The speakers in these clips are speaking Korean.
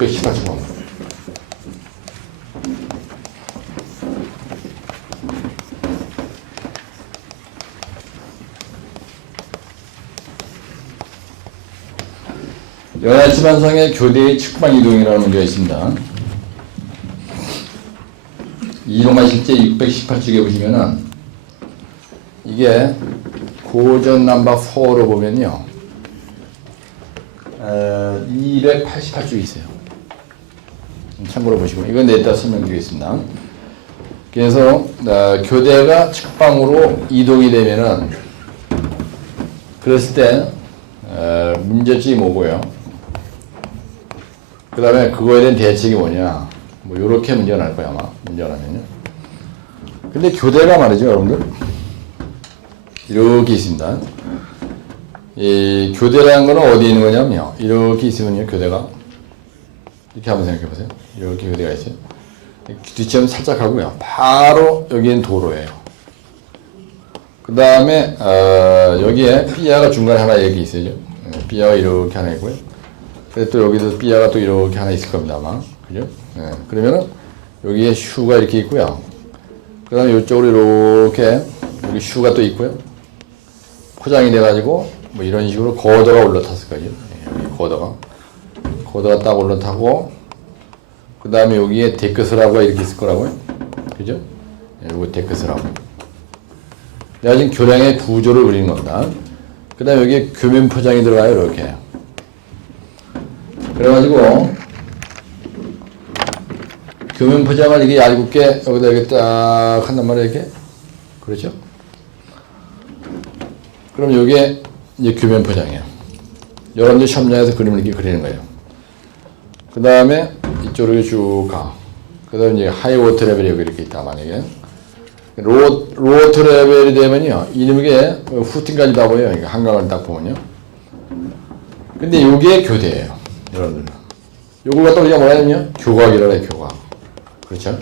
618초. 연하지반상의 교대의 측방 이동이라는 문제가 있습니다. 이동만 실제 618쪽에 보시면은 이게 고전 넘버 4로 보면요 288쪽이 있어요. 참고로 보시고 이건 내다 설명드리겠습니다. 그래서 교대가 측방으로 이동이 되면은 그랬을 때 문제점이 뭐고요? 그 다음에 그거에 대한 대책이 뭐냐? 뭐 요렇게 문제가 날 거야 아마 문제가 나면요. 근데 교대가 말이죠 여러분들 이렇게 있습니다. 이 교대라는 거는 어디에 있는 거냐면요 이렇게 있으면요 교대가 이렇게 한번 생각해 보세요. 이렇게 교대가 있어요. 뒷점 살짝 하고요 바로 여기는 도로예요. 그 다음에 여기에 삐아가 중간에 하나 여기 있어요. 삐아가 이렇게 하나 있고요. 그래서 또 여기서 삐아가 또 이렇게 하나 있을 겁니다 아마. 그죠? 그러면은 여기에 슈가 이렇게 있고요. 그 다음에 이쪽으로 이렇게 여기 슈가 또 있고요. 포장이 돼가지고 뭐 이런 식으로 거더가 올라탔을 거예요. 여기 거더가 딱 올라타고 그 다음에 여기에 데크스라고가 이렇게 있을 거라고요. 그죠? 요거 데크스라고. 내가 지금 교량의 구조를 그리는 겁니다. 그 다음에 여기에 교면 포장이 들어가요. 이렇게. 그래가지고 교면 포장을 이렇게 얇게 여기다 이렇게 딱 한단 말이에요. 이렇게. 그렇죠? 그럼 이게 이제 교면 포장이에요. 여러분들 시험장에서 그림을 이렇게 그리는 거예요. 그 다음에 이쪽으로 쭉 가. 그 다음에 이제 하이워터 레벨이 여기 이렇게 있다, 만약에. 로워터 레벨이 되면요. 이게 후팅까지 다 보여요. 한강을 딱 보면요. 근데 요게 교대예요. 여러분들. 요걸 갖다 우리가 뭐라 하냐면 교각이라고 해요, 교각. 그렇죠?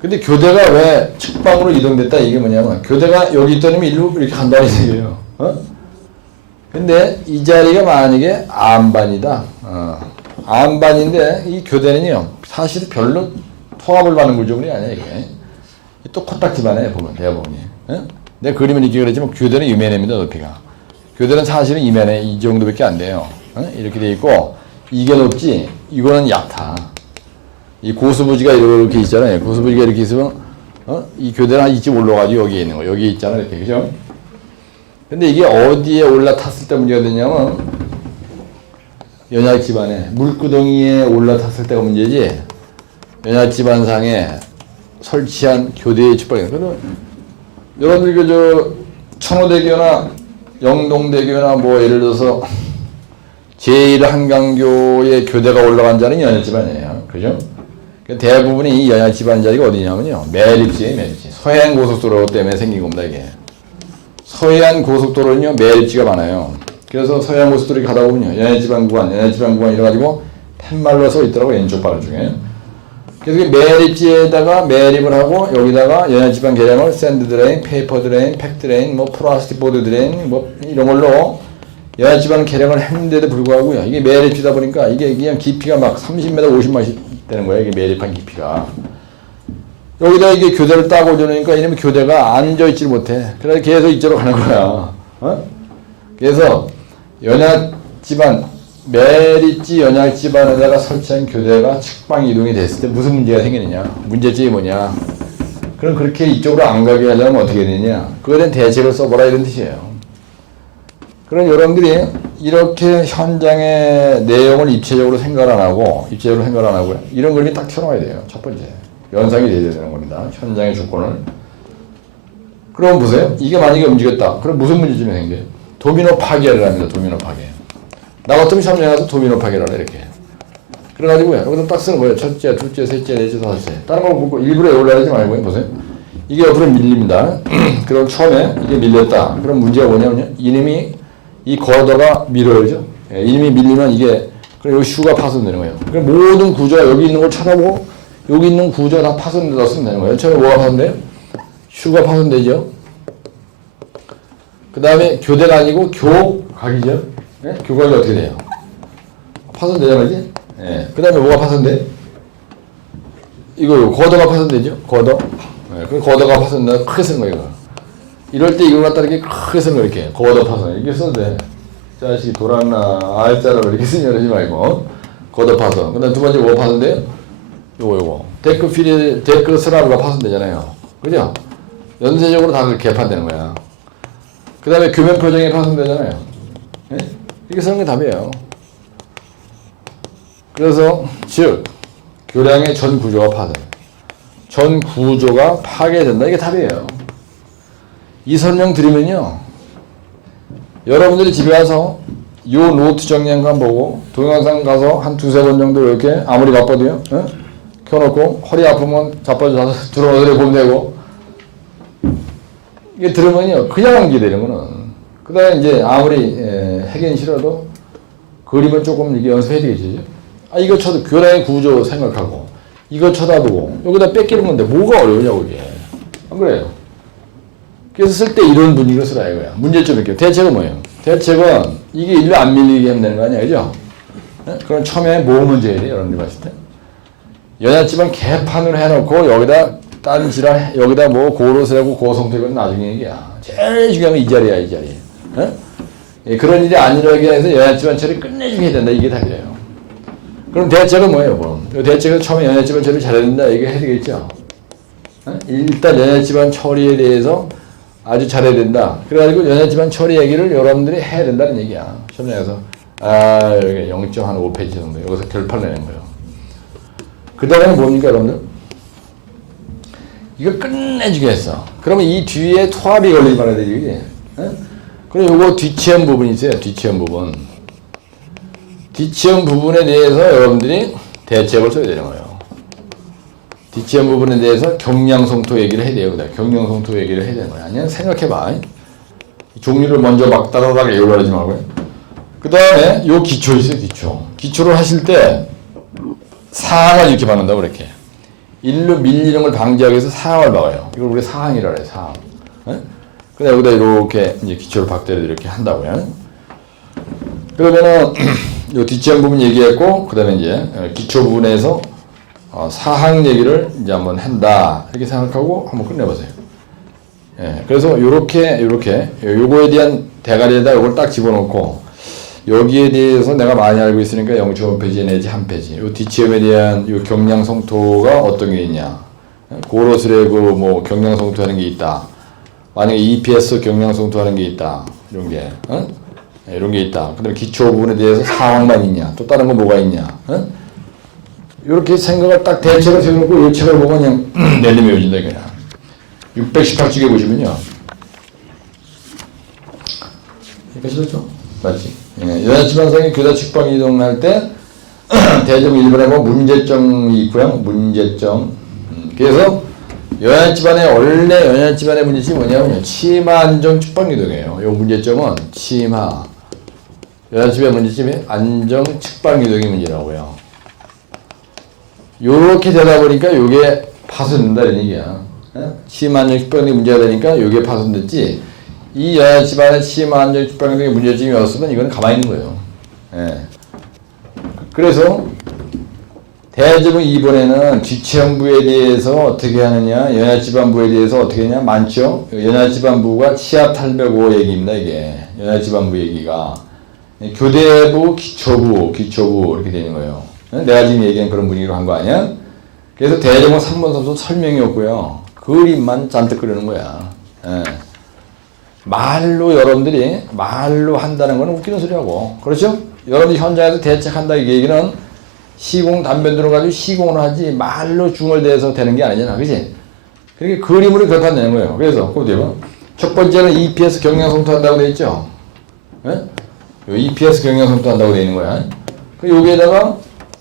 근데 교대가 왜 측방으로 이동됐다 이게 뭐냐면 교대가 여기 있더니 일로 이렇게 간다는 얘기예요. 근데 이 자리가 만약에 암반이다. 암반인데 이 교대는요 사실 별로 통합을 받는 구조물이 아니야 이게. 또 코딱지만 해 보면 대부분이. 내 그림은 이렇게 그랬지만 교대는 이면입니다 높이가. 교대는 사실은 이면에 이 정도밖에 안 돼요. 이렇게 돼 있고 이게 높지 이거는 얕아. 이 고수부지가 이렇게 있잖아요. 고수부지가 이렇게 있으면 이 교대는 한 이쯤 올라가지고 여기에 있는 거 여기 있잖아 이렇게 그죠? 근데 이게 어디에 올라탔을 때 문제가 되냐면 연약지반에 물구덩이에 올라탔을 때가 문제지 연약지반상에 설치한 교대의 측방이에요. 그래서 여러분들 그 청호대교나 영동대교나 뭐 예를 들어서 제1한강교의 교대가 올라간 자는 연약지반이에요. 그죠? 대부분이 이 연약지반 자리가 어디냐면요. 매립지예요, 매립지. 서해안 고속도로 때문에 생긴 겁니다, 이게. 서해안 고속도로는요, 매립지가 많아요. 그래서 서해안 고속도로 가다 보면요. 연약지반 구간 이래가지고 팻말로 써 있더라고요, 왼쪽 바로 중에. 그래서 매립지에다가 매립을 하고 여기다가 연약지반 개량을 샌드 드레인, 페이퍼 드레인, 팩 드레인, 뭐 플라스틱 보드 드레인, 뭐 이런 걸로 연약지반 개량을 했는데도 불구하고요. 이게 매립지다 보니까 이게 그냥 깊이가 막 30m, 50m 되는 거예요. 이게 매립한 깊이가. 여기다 이게 교대를 따고 주니까 이러면 교대가 앉아있질 못해. 그래서 계속 이쪽으로 가는 거야. 그래서 연약지반, 매립지 연약지반에다가 설치한 교대가 측방 이동이 됐을 때 무슨 문제가 생기느냐. 문제점이 뭐냐. 그럼 그렇게 이쪽으로 안 가게 하려면 어떻게 되느냐. 그거에 대한 대책을 써보라 이런 뜻이에요. 그럼 여러분들이 이렇게 현장의 내용을 입체적으로 생각 안 하고요. 이런 그림이 딱 튀어나와야 돼요. 첫 번째. 연상이 돼야 되는 겁니다. 현장의 조건을. 그럼 보세요. 이게 만약에 움직였다. 그럼 무슨 문제점이 생겨요? 도미노 파괴를 합니다. 도미노 파괴. 나 같으면 현장에 가서 도미노 파괴를 하라 이렇게. 그래가지고요. 여기서 딱 쓰는 거예요. 첫째, 둘째, 셋째, 넷째, 다섯째. 다른 거 보고 일부러 올라가지 말고요. 보세요. 이게 옆으로 밀립니다. 그럼 처음에 이게 밀렸다. 그럼 문제가 뭐냐면요. 이놈이 이 거더가 밀어야죠. 이놈이 밀리면 이게 그럼 여기 슈가 파손되는 거예요. 그럼 모든 구조가 여기 있는 걸 찾아보고 여기 있는 구조가 다 파손되다 쓰면 되는 거예요. 처음에 뭐가 파손돼요? 슈가 파손되죠. 그 다음에 교대가 아니고 교각이죠. 네? 교각이 어떻게 돼요? 파손되잖아요. 예. 그 다음에 뭐가 파손돼? 이거 쿼더가 파손되죠? 쿼더. 예. 그 쿼더가 파손된다. 크게 쓰는 거예요, 이거. 이럴 때 이걸 갖다 이렇게 크게 쓰는 거 이렇게. 쿼더 파손. 이렇게 써도 돼. 자식이 돌았나. 알자로 이렇게 쓰냐 그러지 말고. 쿼더 파손. 그 다음 두 번째 뭐 파손돼요? 요거. 데크 스라브가 파손되잖아요. 그죠? 연쇄적으로 다 개판되는 거야. 그 다음에 교면 표정이 파손되잖아요. 예? 이렇게 쓰는 게 답이에요. 그래서 즉 교량의 전 구조가 파손, 전 구조가 파괴된다. 이게 답이에요. 이 설명 드리면요, 여러분들이 집에 와서 요 노트 정리한 거 한번 보고 동영상 가서 한 두세 번 정도 이렇게 아무리 바빠도요, 예? 켜놓고 허리 아프면 자빠져서 들어오서 보면 되고, 이게 들으면요 그냥 암기되는 거는. 그 다음에 이제 아무리 하긴 싫어도 그림은 조금 이게 연습해야 되겠죠. 아, 이거 쳐도 교량의 구조 생각하고 이거 쳐다보고 여기다 뺏기는 건데 뭐가 어려우냐고 이게. 안 그래요? 그래서 쓸 때 이런 분위기로 쓰라 이거야. 문제점 이렇게. 대책은 뭐예요? 대책은 이게 일로 안 밀리게 하면 되는 거 아니야, 그죠? 네? 그럼 처음에 뭐 먼저 해야 돼, 여러분들 봤을 때? 연약지만 개판으로 해놓고 여기다 딴 지랄, 여기다 뭐 고로세고 고성태고는 나중에 얘기야. 제일 중요한 건 이 자리야, 이 자리. 네? 예, 그런 일이 안 일어나게 해서 연약지만 처리 끝내주게 해야 된다. 이게 답이에요. 그럼 대책은 뭐예요, 그럼? 대책은 처음에 연약지만 처리 잘해야 된다. 이게 해야 되겠죠? 네? 일단 연약지만 처리에 대해서 아주 잘해야 된다. 그래가지고 연약지만 처리 얘기를 여러분들이 해야 된다는 얘기야. 시험장에서. 아, 여기 0.5페이지 정도. 여기서 결판을 내는 거예요. 그 다음에 뭡니까, 여러분들? 이거 끝내주게 했어. 그러면 이 뒤에 토합이 걸리지 말아야 되지, 그지? 예? 그럼 요거 뒤치험 부분이 있어요, 뒤치험 부분. 뒤치험 부분에 대해서 여러분들이 대책을 써야 되는 거예요. 뒤치험 부분에 대해서 경량성토 얘기를 해야 돼요. 경량성토 얘기를 해야 되는 거야. 아니면 생각해봐. 종류를 먼저 막 따라다가 얘기를 하지 말고요. 그 다음에 요 기초 있어요, 기초. 기초를 하실 때 사항을 이렇게 받는다고 그렇게. 일로 밀리는 걸 방지하기 위해서 사항을 박아요. 이걸 우리 사항이라 그래요, 사항. 네? 그다음 여기다 이렇게 이제 기초를 박대로 이렇게 한다고요. 그러면은 요 뒷지형 부분 얘기했고, 그다음에 이제 기초 부분에서 사항 얘기를 이제 한번 한다. 이렇게 생각하고 한번 끝내보세요. 예, 그래서 요렇게 요거에 대한 대가리에다 요걸 딱 집어넣고 여기에 대해서 내가 많이 알고 있으니까 0.5페이지 내지 1페이지. 요 뒷지형에 대한 요 경량성토가 어떤 게 있냐. 고로스레그 뭐 경량성토 하는 게 있다. 만약에 EPS 경량성토 하는 게 있다. 이런 게. 이런 게 있다. 그 다음에 기초 부분에 대해서 사항만 있냐. 또 다른 거 뭐가 있냐. 이렇게 생각을 딱 대책을 세워놓고 이 책을 보고 그냥 내리면 외워진다 이거야. 618쪽에 보시면요. 여기까지 됐죠? 맞지? 예, 연합지방상의 교사 측방 이동할 때 대정 1번에 뭐 문제점이 있고요. 문제점. 그래서 연합지방의 원래 연합지방의 문제점이 뭐냐면요. 치마 안정 측방 이동이에요. 요 문제점은 치마. 연합지방의 문제점이 안정 측방 이동이 문제라고요. 요렇게 되다 보니까 요게 파손된다 이런 얘기야. 치마 안정 측방 이동이 문제가 되니까 요게 파손됐지. 이 연합지방의 치마 안정 측방 이동의 문제점이 없으면 이거는 가만히 있는 거예요. 예. 그래서 대지문 2번에는 지체형부에 대해서 어떻게 하느냐, 연합지방부에 대해서 어떻게 하냐, 많죠? 연합지방부가 치아탈배고 얘기입니다, 이게. 연합지방부 얘기가. 교대부, 기초부 이렇게 되는 거예요. 내가 지금 얘기한 그런 분위기로 한 거 아니야? 그래서 대지문 3번 선수 설명이 없고요. 그림만 잔뜩 그리는 거야. 예. 말로 여러분들이 말로 한다는 건 웃기는 소리하고. 그렇죠? 여러분들이 현장에서 대책한다 이 얘기는 시공 단변으로 가지고 시공을 하지 말로 중얼대서 되는 게 아니잖아. 그치? 그러니까 그림으로 결판내는 거예요. 그래서 첫 번째는 EPS 경량성토 한다고 되어 있죠. 예? EPS 경량성토 한다고 되어 있는 거야. 여기에다가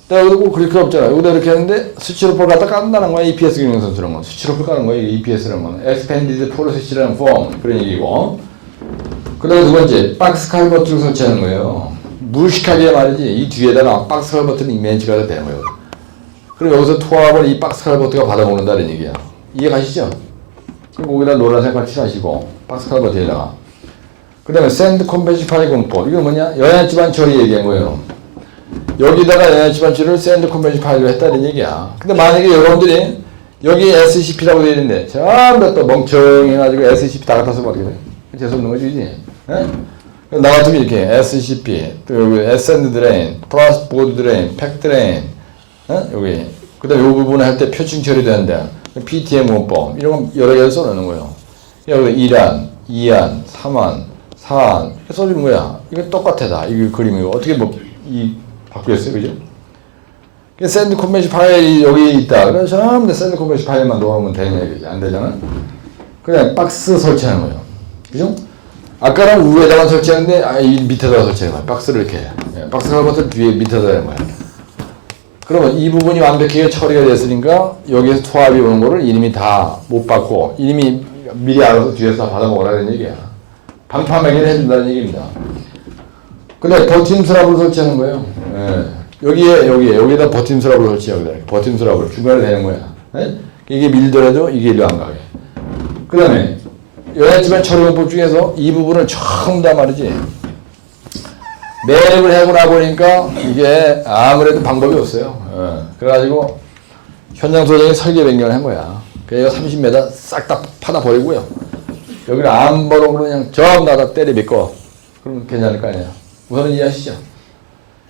내가 꼭 그릴 거 없잖아. 여기다 이렇게 하는데 스티로폴 갖다 깐다는 거야. EPS 경량성토라는 건. 스티로폴 까는 거야. EPS라는 건. Expanded Process라는 form. 그런 얘기고. 그 다음에 두 번째, 박스 칼버트를 설치하는 거예요. 무식하게 말이지 이 뒤에다가 박스 칼버트는 이미지가 되는 거예요. 그럼 여기서 토합을 이 박스 칼버트가 받아먹는다는 얘기야. 이해 가시죠? 그럼 거기다 노란색깔 칠하시고 박스 칼버트에다가 그 다음에 샌드 컴패시 파리 공법 이거 뭐냐? 연합지방 처리 얘기한 거예요. 여기다가 연합지반치를 샌드 컨벤션 파일로 했다는 얘기야. 근데 만약에 여러분들이 여기 SCP라고 되어 있는데 전부 다 또 멍청해 가지고 SCP 다 갖다 쓰면 어떻게 돼? 재수없는 거지, 그지? 나 같으면 이렇게 SCP, 또 여기 Ascend Drain, 플러스 보드 드레인, 팩 드레인, 여기 그 다음에 이 부분을 할 때 표층 처리된다. PTM 문법 이런 거 여러 개를 써놓는 거예요. 여기 1안, 2안, 3안, 4안 이렇게 써주는 거야. 이거 똑같아 다. 이거 그림이고 어떻게 뭐 바꾸겠어요, 그죠? 샌드 컨벤션 파일이 여기 있다. 그래서 전부 다 샌드 컨벤션 파일만 넣으면 되는 얘기지. 안 되잖아. 그냥 박스 설치하는 거예요. 그죠? 아까는 위에다가 설치하는데 이 밑에다가 설치하는 거야. 박스를 이렇게. 박스를 것을 뒤에 밑에다 하는 거야. 그러면 이 부분이 완벽하게 처리가 됐으니까 여기에서 투합이 오는 거를 이님이 다 못 받고 이님이 미리 알아서 뒤에서 다 받아 먹으라는 얘기야. 방파매기를 해준다는 얘기입니다. 근데 버팀 스랍을 설치하는 거예요. 여기에다 버팀 스랍을 설치하고 버팀 스랍을 중간에 대는 거야. 이게 밀더라도 이게 일로 안 가게. 그 다음에 연합지반 처리공법 중에서 이 부분을 처음 다 말이지. 매립을 하고 나보니까 이게 아무래도 방법이 없어요. 그래가지고 현장 소장이 설계 변경을 한 거야. 그래서 30m 싹 다 파다 버리고요. 여기를 암버럭으로 그냥 전부 다 때려 믿고 그러면 괜찮을 거 아니야. 우선은 이해하시죠?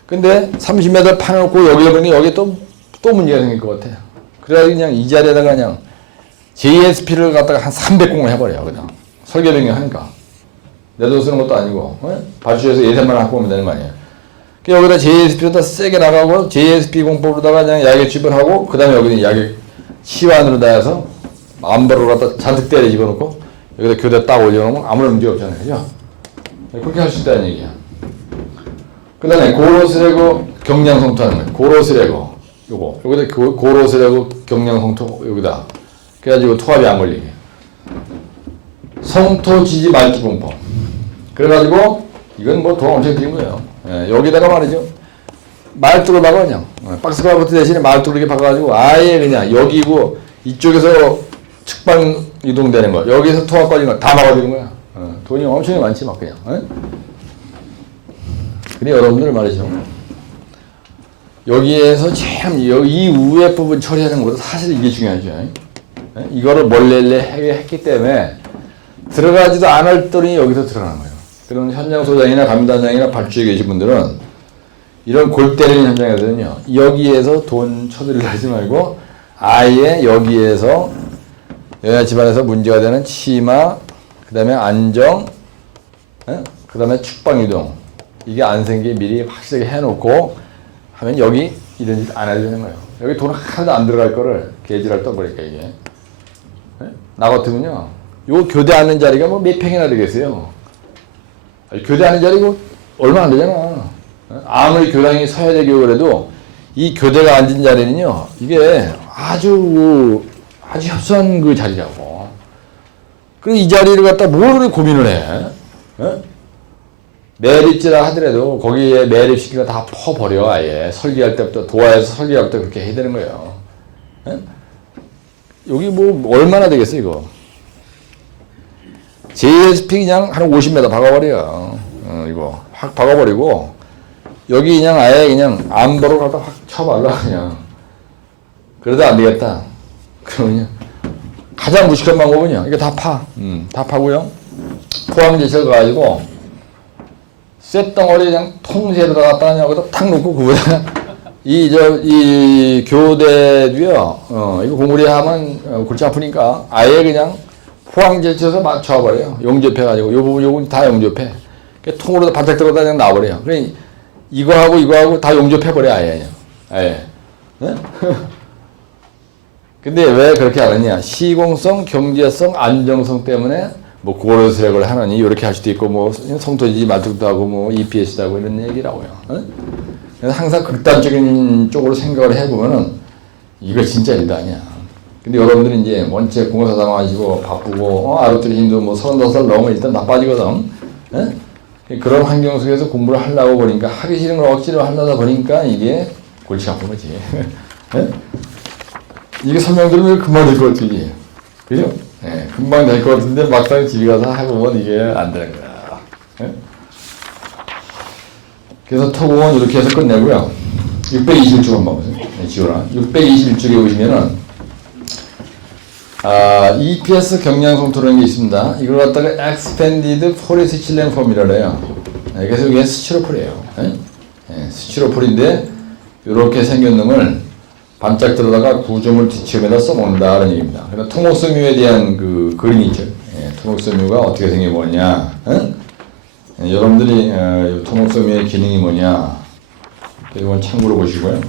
근데 30m 파놓고 여기다 보니 여기 또 문제가 생길 것 같아. 그래가지고 그냥 이 자리에다가 그냥 JSP를 갖다가 한 300공을 해버려요. 그냥 설계 변경 하니까. 내 돈 쓰는 것도 아니고 발주해서 예산만 갖고 오면 되는 거 아니에요. 여기다 JSP로 다 세게 나가고 JSP 공법으로다가 그냥 야객 집어하고 그 다음에 여기는 야객 치환으로 다 해서 암버를 갖다 잔뜩 때려 집어넣고 여기다 교대 딱 올려놓으면 아무런 문제 없잖아요. 그죠? 그렇게 할 수 있다는 얘기야. 그 다음에 고로스레고 경량성토 하는 거예요. 고로스레고 여기다 고로스레고 경량성토 여기다 그래가지고 투합이 안 걸리게 성토 지지 말기 공법. 그래가지고 이건 뭐 돈 엄청 드린 거예요. 여기다가 말이죠. 말뚝을 박아 그냥 박스 가버트 대신에 말뚝을 이렇게 박아가지고 아예 그냥 여기고 이쪽에서 측방 이동되는 거 여기서 투합 걸린 거 다 막아주는 거야. 돈이 엄청 많지 막 그냥. 근데 여러분들 말이죠. 여기에서 참 이 위에 부분 처리하는 것보다 사실 이게 중요하죠. 이거를 몰래 했기 때문에 들어가지도 않을 돈이 여기서 들어가는 거예요. 그런 현장 소장이나 감단장이나 발주에 계신 분들은 이런 골 때리는 현장에서는요. 여기에서 돈 쳐들이려 하지 말고 아예 여기에서 여야 집안에서 문제가 되는 치마, 그 다음에 안정, 그 다음에 축방이동 이게 안 생기게 미리 확실하게 해놓고 하면 여기 이런 짓 안 해도 되는 거예요. 여기 돈 하나도 안 들어갈 거를 개지랄 떠버리니까 이게. 나 같으면요. 요 교대하는 자리가 뭐 몇 평이나 되겠어요. 교대하는 자리고 얼마 안 되잖아. 아무리 교당이 서야대 교육을 해도 이 교대가 앉은 자리는요. 이게 아주 협소한 그 자리라고. 그래서 이 자리를 갖다 뭘 고민을 해. 매립지라 하더라도 거기에 매립시키가 다 퍼버려 아예. 설계할 때부터 도화에서 설계할 때 그렇게 해야 되는 거예요. 여기 뭐 얼마나 되겠어 이거. JSP 그냥 한 50m 박아버려. 이거 확 박아버리고 여기 그냥 아예 그냥 암버로 갖다 확 쳐발라 그냥. 그러다 안 되겠다. 그러면 가장 무식한 방법은요. 이거 다 파. 다 파고요. 포항제철 가가지고 쇳덩어리 그냥 통째로 갖다가 여기다 탁 놓고 그거다 이 교대도요. 이거 공부리 하면 골치 아프니까 아예 그냥 포항제쳐서 맞춰버려요. 용접해가지고 요건 다 용접해. 통으로 반짝 들어다 그냥 놔버려요. 그러니 이거하고 다 용접해버려 아예. 네? 근데 왜 그렇게 하느냐? 시공성, 경제성, 안정성 때문에 뭐 고로스렉을 하느니 이렇게 할 수도 있고 뭐 성토지지 말뚝도 하고 뭐 EPS도 하고 이런 얘기라고요. 그래서 항상 극단적인 쪽으로 생각을 해보면은 이거 진짜 일도 아니야. 근데 여러분들이 이제 원체 공사장 하시고 바쁘고 아르트리 힘도 뭐 35살 넘으면 일단 다 빠지거든. 그런 환경 속에서 공부를 하려고 보니까 하기 싫은 걸 억지로 하려다 보니까 이게 골치 아픈 거지. 이게 설명 들으면 금방 될 것 같지. 그죠? 금방 될 것 같은데 막상 집에 가서 해보면 이게 안 되는 거야. 그래서 토공은 이렇게 해서 끝내고요. 621쪽 한번 보세요. 네, 지워라. 621쪽에 보시면은 EPS 경량송토라는 게 있습니다. 이걸 갖다가 Expanded Polyethylene Form이라고 해요. 네, 그래서 이게 스티로폴이에요. 네? 네, 스티로폴인데 이렇게 생긴 놈을 반짝 들어다가 구조물 뒷체험에다 써먹는다는 얘기입니다. 그러니까 토목섬유에 대한 그 그림이 있죠. 예, 토목섬유가 어떻게 생겨보냐, 여러분들이 토목섬유의 기능이 뭐냐, 이건 참고로 보시고요.